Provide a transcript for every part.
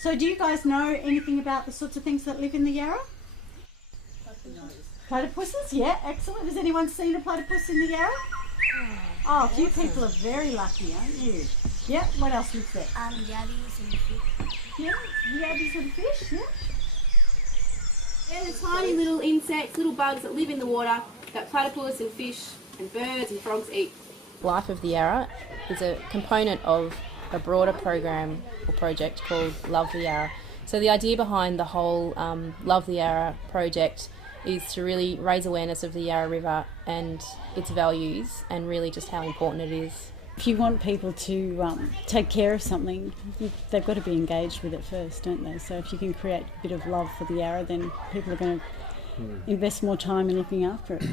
So do you guys know anything about the sorts of things that live in the Yarra? Platypuses, yeah, excellent. Has anyone seen a platypus in the Yarra? Oh, a few people are very lucky, aren't you? Yeah, what else lives there? Yabbies and fish. Yeah, yabbies and fish, yeah. They're the tiny little insects, little bugs that live in the water that platypus and fish and birds and frogs eat. Life of the Yarra is a component of a broader program or project called Love the Yarra. So the idea behind the whole Love the Yarra project is to really raise awareness of the Yarra River and its values and really just how important it is. If you want people to take care of something, they've got to be engaged with it first, don't they? So if you can create a bit of love for the Yarra, then people are going to invest more time in looking after it.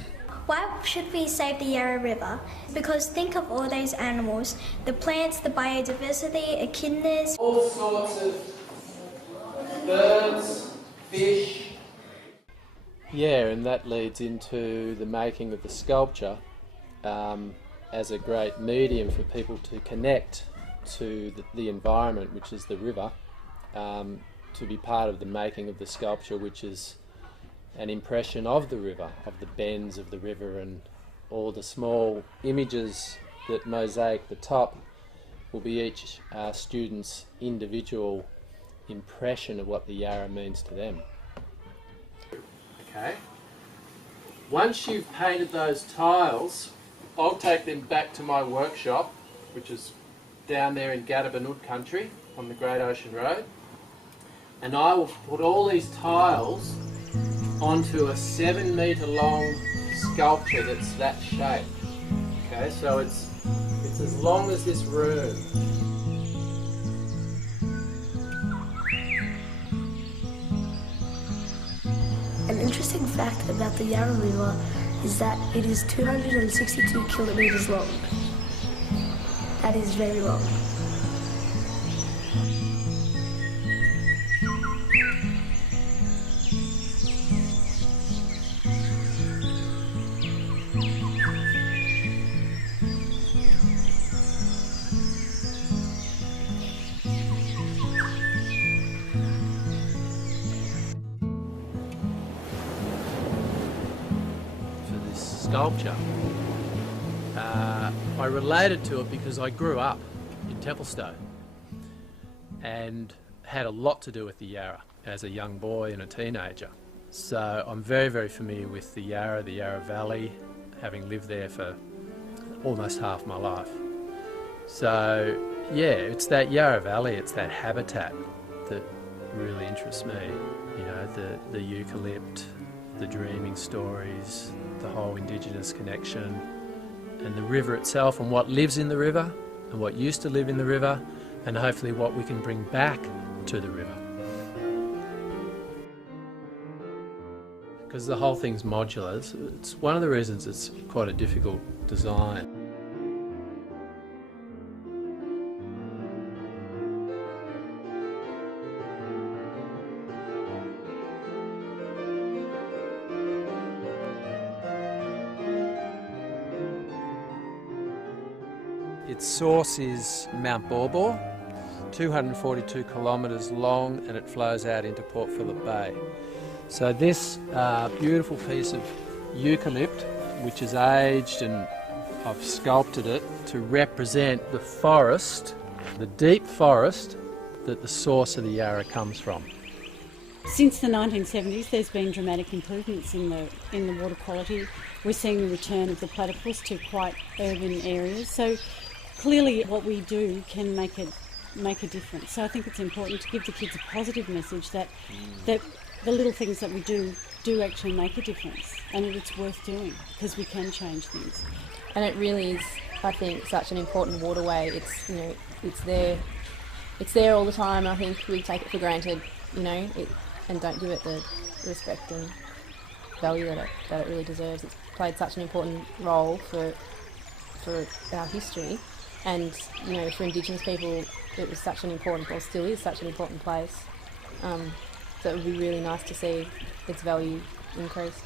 Why should we save the Yarra River? Because think of all those animals, the plants, the biodiversity, echidnas. All sorts of birds, fish. Yeah, and that leads into the making of the sculpture as a great medium for people to connect to the environment, which is the river, to be part of the making of the sculpture, which is an impression of the river, of the bends of the river, and all the small images that mosaic the top will be each student's individual impression of what the Yarra means to them. Okay. Once you've painted those tiles, I'll take them back to my workshop, which is down there in Gadabanud country on the Great Ocean Road, and I will put all these tiles onto a 7-metre long sculpture that's that shape. Okay, so it's as long as this room. An interesting fact about the Yarra River is that it is 262 kilometres long. That is very long. Sculpture. I related to it because I grew up in Templestowe and had a lot to do with the Yarra as a young boy and a teenager. So I'm very, very familiar with the Yarra Valley, having lived there for almost half my life. So yeah, it's that Yarra Valley, it's that habitat that really interests me. You know, the eucalypt, the dreaming stories, the whole Indigenous connection, and the river itself and what lives in the river and what used to live in the river, and hopefully what we can bring back to the river. Because the whole thing's modular. It's one of the reasons it's quite a difficult design. Its source is Mount Baw, 242 kilometres long, and it flows out into Port Phillip Bay. So this beautiful piece of eucalypt, which is aged, and I've sculpted it to represent the forest, the deep forest that the source of the Yarra comes from. Since the 1970s, there's been dramatic improvements in the water quality. We're seeing the return of the platypus to quite urban areas. So clearly what we do can make a difference. So I think it's important to give the kids a positive message that the little things that we do actually make a difference, and that it's worth doing because we can change things. And it really is, I think, such an important waterway. It's, you know, it's there all the time. I think we take it for granted, you know, and don't give it the respect and value that it really deserves. It's played such an important role for our history, and you know, for Indigenous people, it was such an important, or still is such an important place. So it would be really nice to see its value increased.